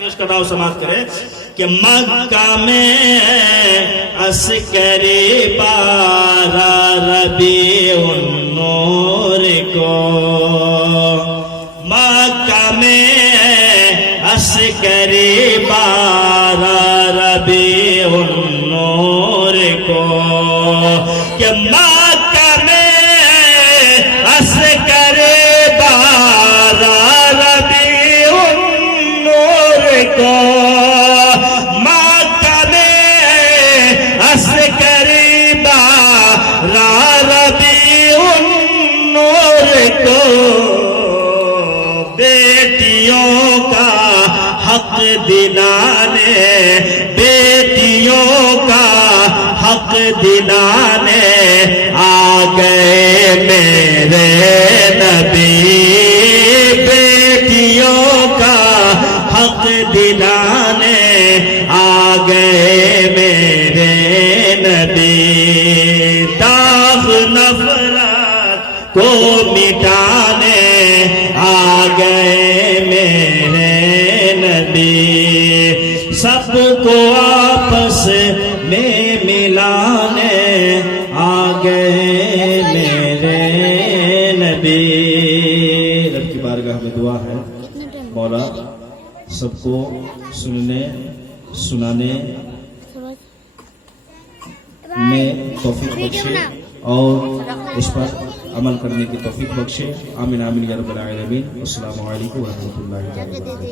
پیش کرتا ہوں، سماعت کرے کہ مکہ میں عسکری بارہ ربیع النور کو، مکہ میں عسکری بارہ ربیع النور کو، کہ مکہ میں عسکری بارہ ربیع النور کو، مکہ میں عسکری بارہ ربیع النور کو، بیٹیوں کا حق دلانے، بیٹیوں کا حق دلانے آ گئے میرے نبی، بیٹیوں کا حق دلانے آ گئے میرے نبی، داغ نفرت کو مٹانے آ گئے میرے نبی، سب کو آپس میں ملانے آ گئے میرے نبی۔ رب کی بارگاہ میں دعا ہے، مولا سب کو سننے سنانے میں توفیق بخشے اور اس پر عمل کرنے کی توفیق بخشے، آمین آمین یا رب العالمین۔ السلام علیکم ورحمۃ اللہ وبرکاتہ۔